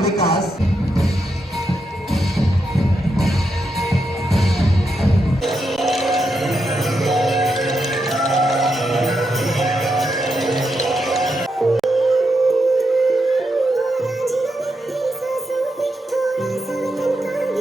विकास.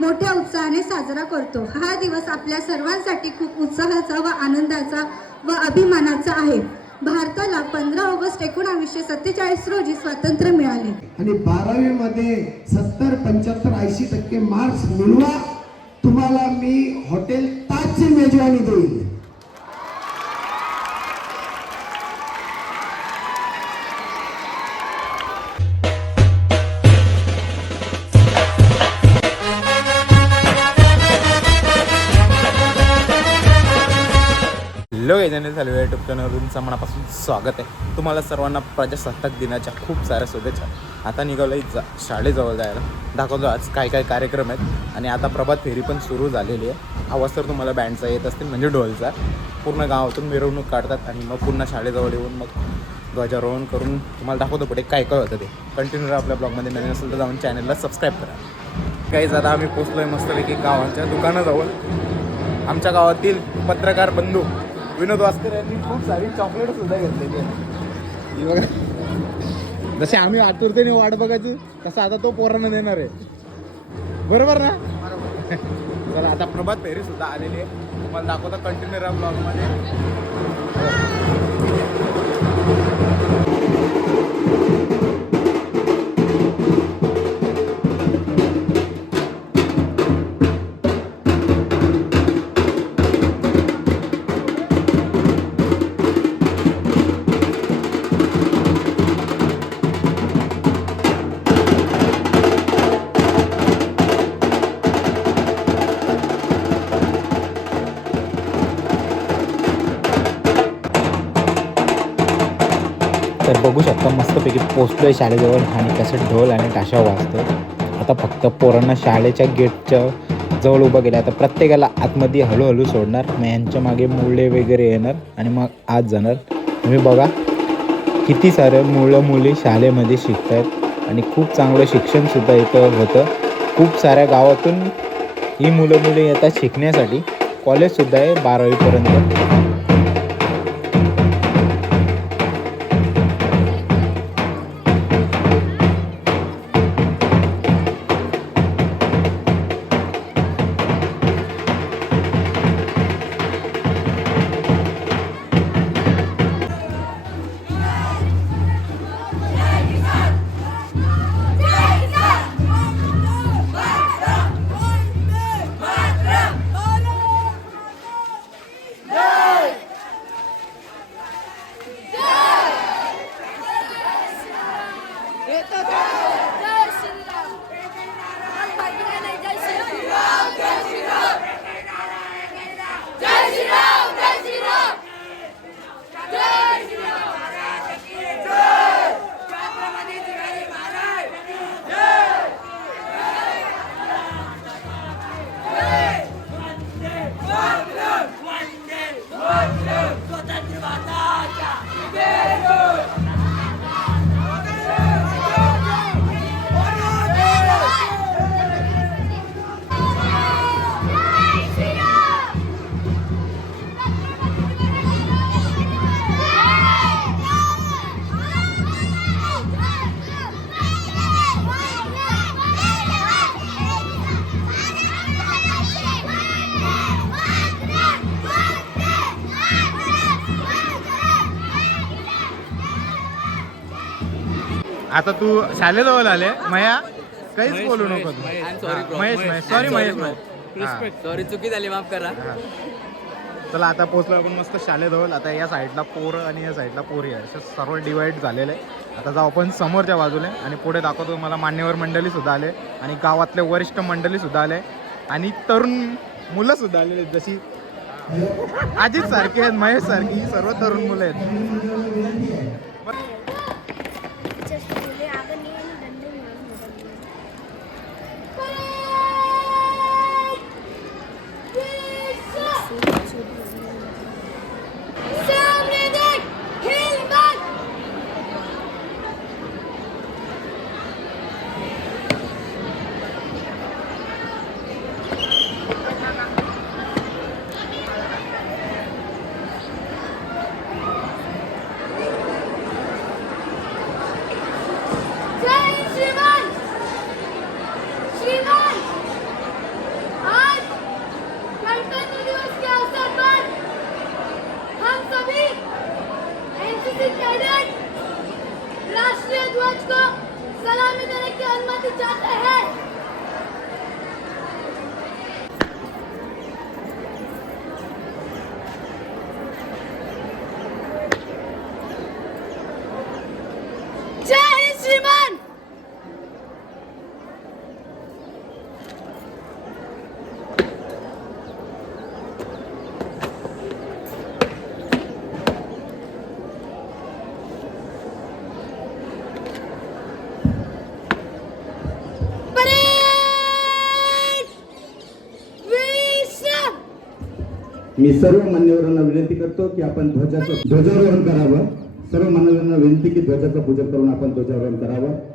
मोठ्या उत्साहाने साजरा करतो. हा दिवस आपल्या सर्वांसाठी खूप उत्साहाचा व आनंदाचा व अभिमानाचा आहे. भारताला पंधरा ऑगस्ट एकोणावीसशे सत्तेचाळीस रोजी स्वातंत्र्य मिळाले. आणि बारावी मध्ये सत्तर पंच्याहत्तर ऐंशी टक्के मार्क्स मिळवा. तुम्हाला मी हॉटेल ताजची मेजवानी देईल हॅलो चॅनल चालू आहे यूट्यूब चॅनलवरून तुमचं मनापासून स्वागत आहे. तुम्हाला सर्वांना प्रजासत्ताक दिनाच्या खूप साऱ्या शुभेच्छा. आता निघालो जा शाळेजवळ जायला. दाखवतो आज काय काय कार्यक्रम आहेत. आणि आता प्रभात फेरी पण सुरू झालेली आहे. आवाज तर तुम्हाला बँडचा येत असतील म्हणजे ढोलचा. पूर्ण गावातून मिरवणूक काढतात आणि मग पुन्हा शाळेजवळ येऊन मग ध्वजारोहण करून तुम्हाला दाखवतो पुढे काय काय होतं ते. कंटिन्यू राहा आपल्या ब्लॉगमध्ये नवीन असेल तर जाऊन चॅनलला सबस्क्राईब करा. काही आता आम्ही पोचलो आहे मस्तपैकी गावांच्या दुकानाजवळ. आमच्या गावातील पत्रकार बंधू विनोद वास्कर यांनी खूप सारी चॉकलेट सुद्धा घेतलेली आहे. ही बघा. जसे आम्ही आतुरतेने वाट बघायची तसं आता तो पोरांना देणार आहे. बरोबर ना? चला आता प्रभात फेरी सुद्धा आलेली आहे. तुम्हाला दाखवता कंटिन्यू राहा ब्लॉगमध्ये तर बघू शकता मस्तपैकी पोचलो आहे शाळेजवळ आणि कसं ढोल आणि ताशा वाजतो आता फक्त पोरांना शाळेच्या गेटच्या जवळ उभं केलं. आता प्रत्येकाला आतमध्ये हळूहळू सोडणार. मग यांच्या मागे मुले वगैरे येणार आणि मग आत जाणार. तुम्ही बघा किती सारे मुलं मुली शाळेमध्ये शिकत आहेत आणि खूप चांगलं शिक्षणसुद्धा इथं होतं. खूप साऱ्या गावातून ही मुलं मुली येतात शिकण्यासाठी. कॉलेजसुद्धा आहे बारावीपर्यंत. आता तू शाळेजवळ आले. मया काहीच बोलू नको तू. हा, महेश महेश. सॉरी महेश महेश. सॉरी चुकी झाली माफ करा. हा. चला आता पोहोचलो आपण मस्त शाळेजवळ आता या साईडला पोरं आणि या साईडला पोरी आहे असे सर्व डिवाईड झालेले आहे. आता जाऊ आपण समोरच्या बाजूला. आणि पुढे दाखवतो मला मान्यवर मंडळी सुद्धा आले. आणि गावातले वरिष्ठ मंडळी सुद्धा आले. आणि तरुण मुलं सुद्धा आलेले आहेत. जशी अजित सारखे आहेत महेश सारखी. सर्व तरुण मुलं आहेत. जय श्रीमान मी सर्व मान्यवरांना विनंती करतो की आपण ध्वजाचं ध्वजारोहण करावं. सर्व मान्यवरांना विनंती की ध्वजाचं पूजन करून आपण ध्वजारोहण करावं.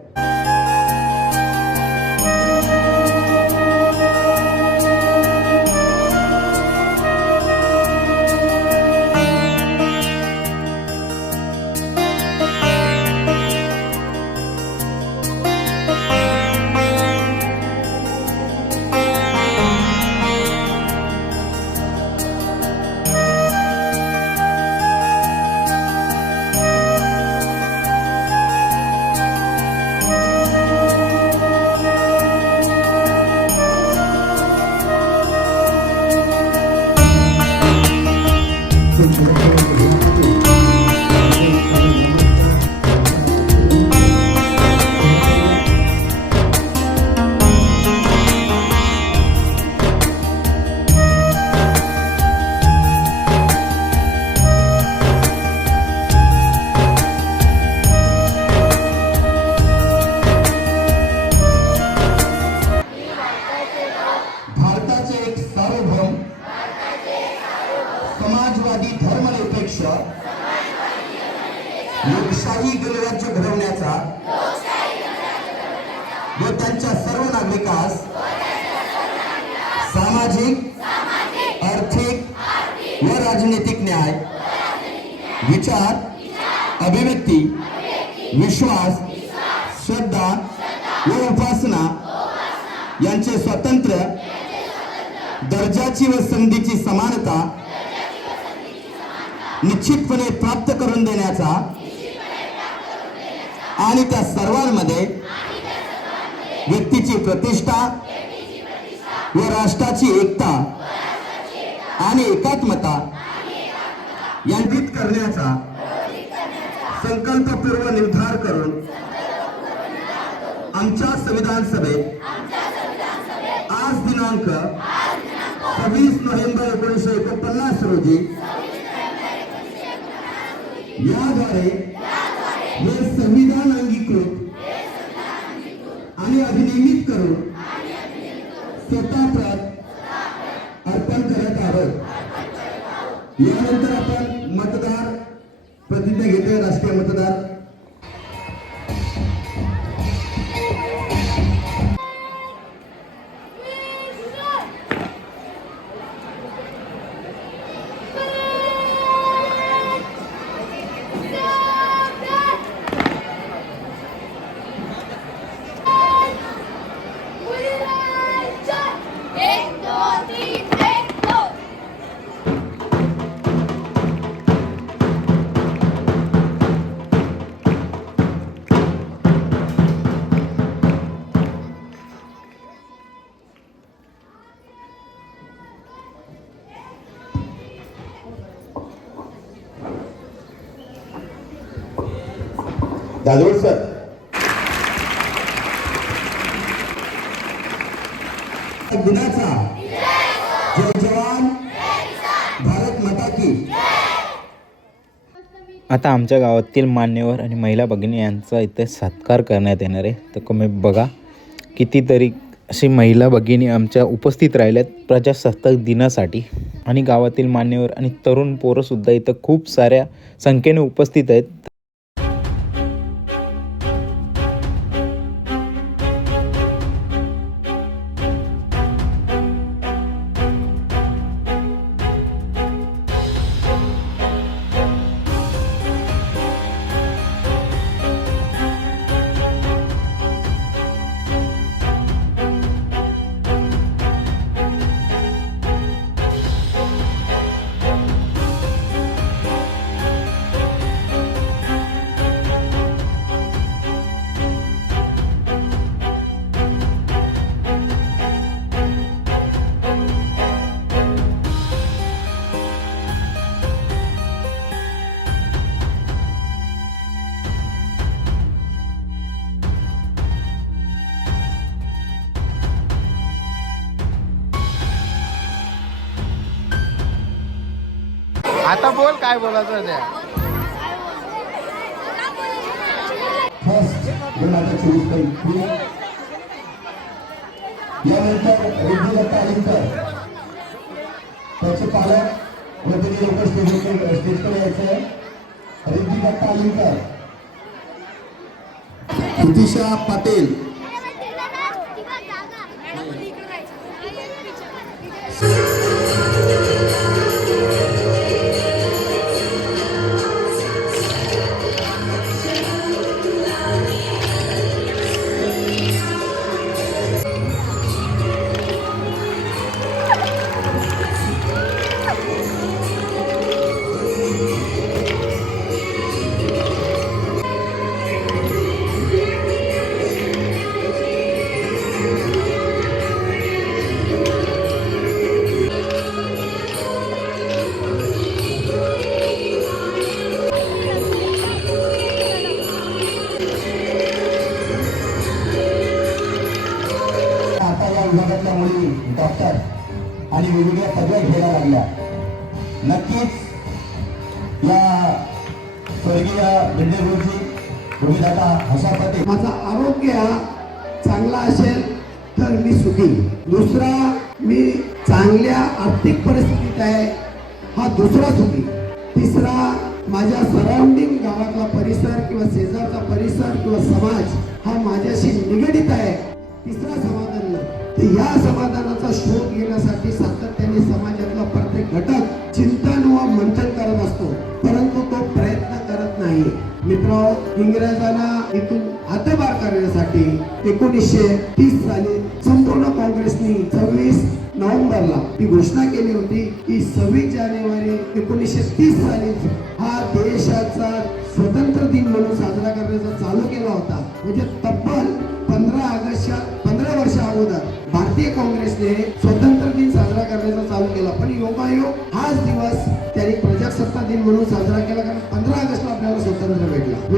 समानता निश्चितपणे प्राप्त करून देण्याचा आणि त्या सर्वांमध्ये व्यक्तीची प्रतिष्ठा व राष्ट्राची एकता आणि एकात्मता यांकित करण्याचा संकल्पपूर्व निर्धार करून आमच्या संविधान सभेत आज दिनांक सव्वीस नोव्हेंबर रोजी याद्वारे हे संविधान अंगीकृत आणि अभिनियमित करून स्वतः प्रत अर्पण करत आहोत. यानंतर आपण मतदार प्रतिज्ञा घेतोय राष्ट्रीय मतदार. दादोड सर. दिनाचा जय जवान. भारत माता की. आता आमच्या गावातील मान्यवर आणि महिला भगिनी यांचा इथे सत्कार करण्यात येणार आहे. तर तुम्ही बघा कितीतरी अशी महिला भगिनी आमच्या उपस्थित राहिल्यात प्रजासत्ताक दिनासाठी. आणि गावातील मान्यवर आणि तरुण पोरंसुद्धा इथं खूप साऱ्या संख्येने उपस्थित आहेत. आता बोल काय बोलायचं त्या? यानंतर तालीमकर त्याचे पालक व त्याचे लोक स्टेजकडे स्टेजकडे यायचे रिद्धी तालीमकर उदिशा पाटील. स्वर्गीय बिंदेगुरुजी गुरुदादा हसापती. माझा आरोग्य चांगला असेल तर मी सुखी. दुसरा मी चांगल्या आर्थिक परिस्थितीत आहे हा दुसरा सुखी. तिसरा माझ्या सराउंडिंग गावातला परिसर किंवा शेजारचा परिसर किंवा समाज हा माझ्याशी निगडीत आहे. तिसरा समाधान. तर या समाधानाचा शोध घेण्यासाठी सातत्याने समाजातला प्रत्येक घटक चिंतन व मंथन करत असतो. परंतु तो प्रयत्न नाही मित्र इंग्रजांना इथून हद्दपार करण्यासाठी एकोणीसशे तीस साली संपूर्ण काँग्रेसनी सव्वीस नोव्हेंबरला ही घोषणा केली होती की सव्वीस जानेवारी एकोणीसशे तीस साली हा देशाचा स्वतंत्र दिन म्हणून साजरा करण्याचा चालू केला होता. म्हणजे तब्बल पंधरा ऑगस्टच्या पंधरा वर्ष अगोदर भारतीय काँग्रेसने स्वतंत्र दिन साजरा करण्याचा चालू केला. पण योगायोग हाच दिवस त्यांनी प्रजासत्ताक दिन म्हणून साजरा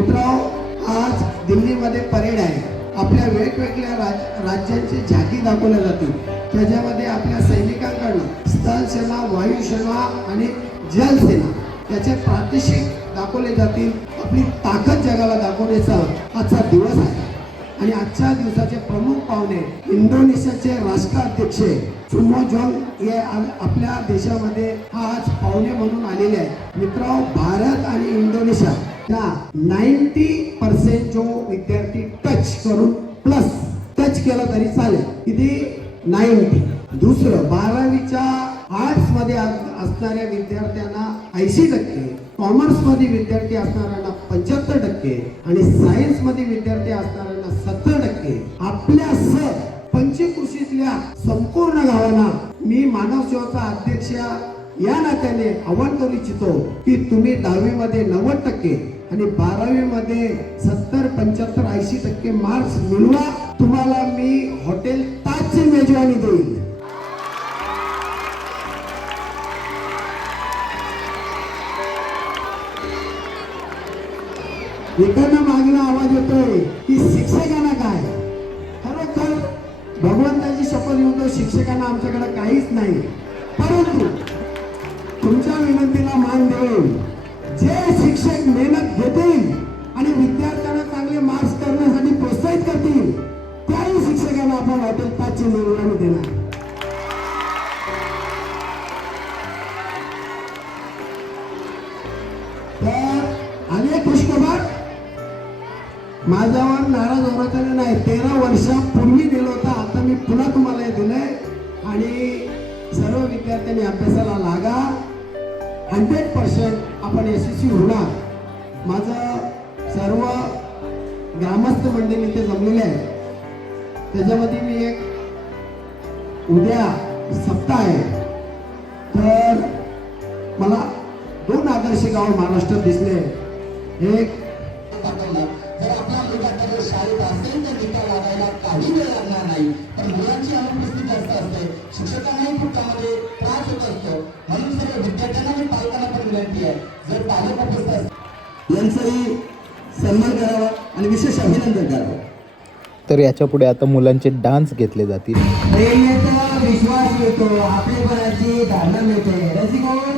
भेटला आज दिल्लीमध्ये परेड आहे. आपल्या वेगवेगळ्या राज राज्यांची झाकी दाखवल्या जातील. त्याच्यामध्ये आपल्या सैनिकांकडून स्थल सेना वायुसेना आणि जलसेना याचे प्रादेशिक दाखवले जातील. आपली ताकद जगाला दाखवण्याचा आजचा दिवस आहे. आणि आजच्या दिवसाचे प्रमुख पाहुणे इंडोनेशियाचे राष्ट्राध्यक्ष सुमो जॉन हे आपल्या देशामध्ये हा आज पाहुणे म्हणून आलेले आहेत मित्र भारत आणि इंडोनेशिया ना नाईन्टी पर्सेंट जो विद्यार्थी टच करून प्लस टच केला तरी चालेल. किती? नाईन्टी दुसरं बारावीच्या आर्ट्समध्ये असणाऱ्या विद्यार्थ्यांना ऐंशी टक्के कॉमर्समध्ये विद्यार्थी असणाऱ्यांना पंच्याहत्तर टक्के आणि सायन्समध्ये विद्यार्थी असणाऱ्यांना सत्तर टक्के. आपल्या सर पंचकृषीतल्या संपूर्ण गावांना मी मानव सेवाचा अध्यक्ष या नात्याने आव्हान करू इच्छितो की तुम्ही दहावी मध्ये नव्वद टक्के आणि बारावी मध्ये सत्तर पंच्याहत्तर ऐंशी टक्के मार्क्स मिळवा. तुम्हाला मी हॉटेल ताजची मेजवानी देईल. इकडनं मागणं आवाज येतोय की शिक्षण शिक्षकांना आमच्याकडे काहीच नाही. परंतु तुमच्या विनंतीला मान देऊन जे शिक्षक मेहनत घेतील आणि विद्यार्थ्यांना चांगले मार्क्स करण्यासाठी प्रोत्साहित करतील त्याही शिक्षकांना आपण हॉटेल पाचची निर्णय देणार. तर अनेक खुशखबर माझ्यावर नाराज होण्याचा नाही तेरा वर्षापूर्वी तुम्हाला दिलंय. आणि सर्व विद्यार्थ्यांनी अभ्यासाला लागा. हंड्रेड पर्सेंट आपण यशस्वी होणार. माझं सर्व ग्रामस्थ मंडळी इथे जमलेले आहे त्याच्यामध्ये मी एक उद्या सप्ताह आहे. तर मला दोन आदर्श गाव महाराष्ट्रात दिसले एक शाळेत असेल तर निकाल लागायला काही वेळ लागणार नाही. पण मुलांची अनुपस्थिती जास्त असते. शिक्षकांनाही खूप त्यामध्ये त्रास होत असतो. म्हणून सर्व विद्यार्थ्यांना आणि पालकांना पण विनंती आहे. जर पालक उपस्थित यांचाही सन्मान करावा आणि विशेष अभिनंदन करावं. तर याच्यापुढे आता मुलांचे डान्स घेतले जातील. प्रेम विश्वास मिळतो आपलेपणाची धारणा मिळते. रसिकावर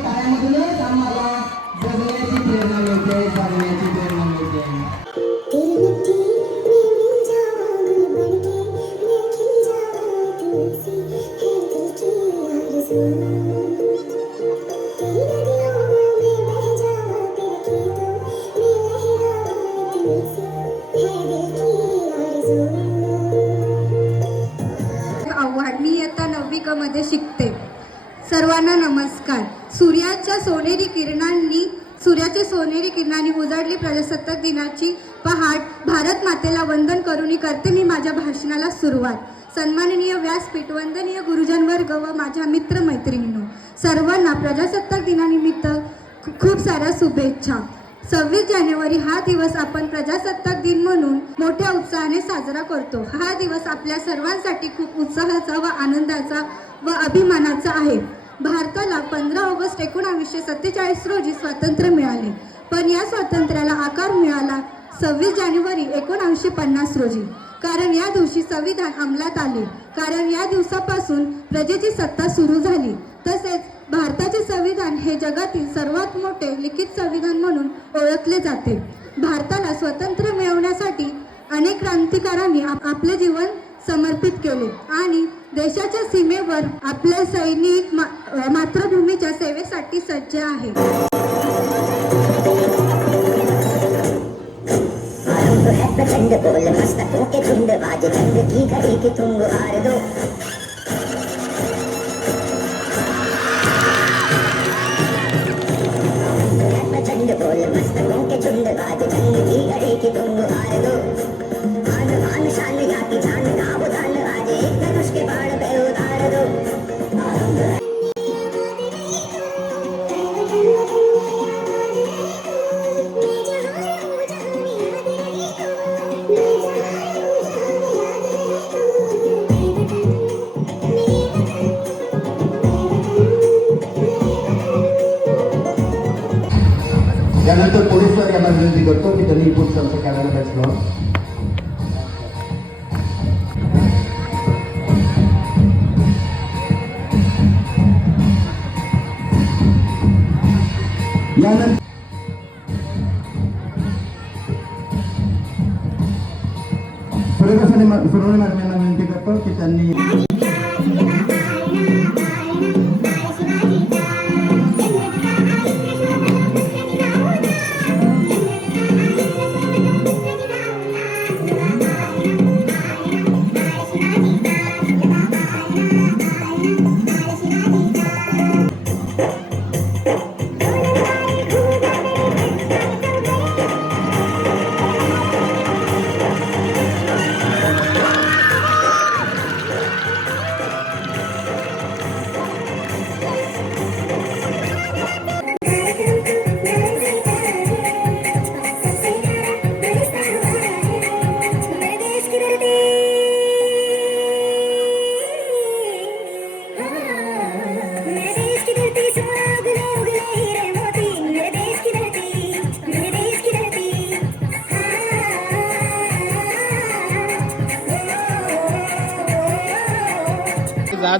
सोनेरी किरणांनी सूर्याच्या सोनेरी किरणांनी उजळली प्रजासत्ताक दिनाची पहाट भारत मातेला वंदन करून करते मी माझ्या भाषणाला सुरुवात. सन्माननीय व्यासपीठ वंदनीय गुरुजन वर्ग व माझ्या मित्र मैत्रिणींनो सर्वांना प्रजासत्ताक दिनानिमित्त खूप साऱ्या शुभेच्छा. सव्वीस जानेवारी हा दिवस आपण प्रजासत्ताक दिन म्हणून मोठ्या उत्साहाने साजरा करतो. हा दिवस आपल्या सर्वांसाठी खूप उत्साहाचा व आनंदाचा व अभिमानाचा आहे. भारताला पंधरा ऑगस्ट एकोणावीसशे सत्तेचाळीस रोजी स्वातंत्र्य मिळाले. पण या स्वातंत्र्याला आकार मिळाला सव्वीस जानेवारी एकोणावीसशे पन्नास रोजी. कारण या दिवशी संविधान अंमलात आले. कारण या दिवसापासून प्रजेची सत्ता सुरू झाली. तसेच भारताचे संविधान हे जगातील सर्वात मोठे लिखित संविधान म्हणून ओळखले जाते. भारताला स्वातंत्र्य मिळवण्यासाठी अनेक क्रांतिकारांनी आपले जीवन समर्पित केले. आणि देशाच्या सीमेवर आपले सैनिक मा- मातृभूमीच्या सेवेसाठी सज्ज आहे. प्रचंड बोल मस्तकों के झुंड बाजे जंग की घड़ी की तुम हार दो आरंभ प्रचंड बोल मस्तकों के झुंड बाजे जंग की घड़ी की तुम हार दो आन आन शान या की जान का उदान यानंतर पोलीस इमर्जन्सी करतो की त्यांनी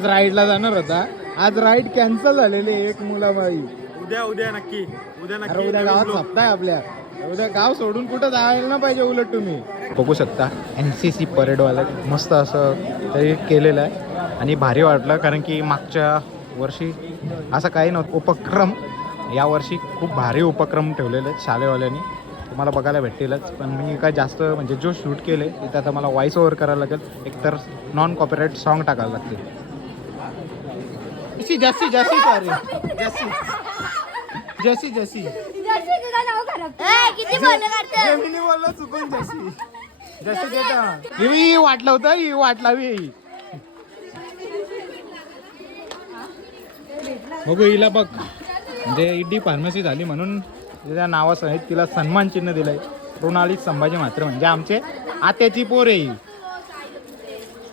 आज राईडला जाणार होता. आज राईड कॅन्सल झालेली आहे एक मुलाबाई उद्या उद्या नक्की. उद्या अरे नक्की उद्या नवीन गावात vlog. सप्ताह आहे आपल्या. उद्या गाव सोडून कुठं जायला ना पाहिजे उलट तुम्ही. बघू शकता. एन सी सी परेडवाला मस्त असं तरी केलेलं आहे. आणि भारी वाटलं कारण की मागच्या वर्षी असं काही नव्हतं. उपक्रम यावर्षी खूप भारी उपक्रम ठेवलेले आहेत शाळेवाल्यांनी तुम्हाला बघायला भेटतीलच. पण मी काय जास्त म्हणजे जो शूट केले तिथे आता मला व्हॉइस ओव्हर करायला लागेल. एकतर नॉन कॉपीराईट सॉन्ग टाकायला लागतील. जशी जशी जशी सॉरी जशी. जशी जशी. जशी तुझं नाव खराब ए, किती बोलले काढते जेमिनी बोललो चुकून देता ही वाट लावतं ही वाट लावी बघू हिला बघ. म्हणजे ईडी फार्मसी झाली म्हणून तिच्या नावासहित तिला सन्मान चिन्ह दिलंय. मृणाली संभाजी मात्र म्हणजे आमचे आत्याची पोर आहे ही.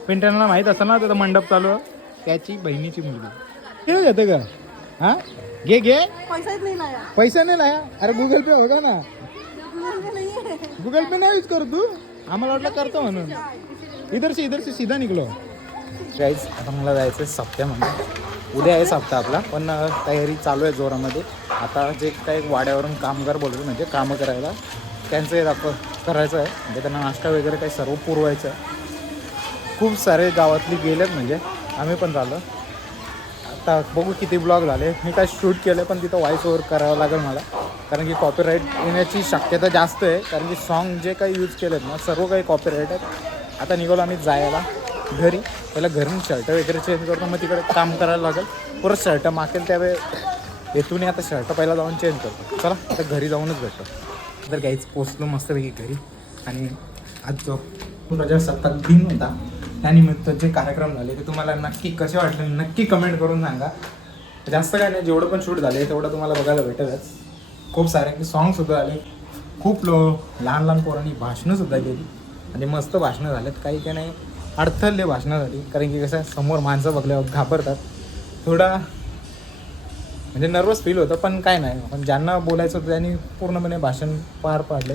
पिंटरला माहीत असं ना त्याचा मंडप चालू. त्याची बहिणीची मुलगी. ते घेतं का हा? घे घे. पैसा नाही लाया? अरे गुगल पे होगा ना. गुगल पे नाही यूज करू तू? आम्हाला वाटलं करतो म्हणून. इधर से इधर से सीधा निघलो गाईज आता मला जायचं आहे सप्त्यामध्ये. उद्या आहे सप्ताह आपला पण तयारी चालू आहे जोरामध्ये. आता जे काही वाड्यावरून कामगार बोलतो म्हणजे कामं करायला त्यांचं हे दाखव करायचं आहे. म्हणजे त्यांना नाश्ता वगैरे काही सर्व पुरवायचं आहे. खूप सारे गावातली गेलेत म्हणजे. आम्ही पण झालो. आता बघू किती ब्लॉग झाले. मी काय शूट केलं पण तिथं व्हॉइस ओवर करावं लागेल मला. कारण की कॉपीराईट येण्याची शक्यता जास्त आहे. कारण की सॉन्ग जे काही यूज केलेत ना सर्व काही कॉपीराईट आहेत. आता निघालो आम्ही जायला घरी. पहिला घरून शर्ट वगैरे चेंज करतो मग तिकडे काम करायला लागेल. परत शर्ट मागेल त्यावेळे येथून आता शर्ट पहिला जाऊन चेंज करतो. चला आता घरी जाऊनच भेटतो तर काहीच पोचलो मस्तपैकी घरी. आणि आज जो प्रजासत्ताक दिन होता. त्यानिमित्त जे कार्यक्रम झाले ते तुम्हाला नक्की कसे वाटले नक्की कमेंट करून सांगा. जास्त काय नाही जेवढं पण शूट झाले तेवढं तुम्हाला बघायला भेटेलच. खूप सारे सॉन्गसुद्धा आले. खूप लो लहान लहान पोरांनी भाषणंसुद्धा केली. आणि मस्त भाषणं झालेत. काही काही नाही अडथळले भाषणं झाली. कारण की कसं समोर माणसं बघल्यावर घाबरतात. थोडा म्हणजे नर्वस फील होतं पण काय नाही. पण ज्यांना बोलायचं होतं त्यांनी पूर्णपणे भाषण पार पाडले.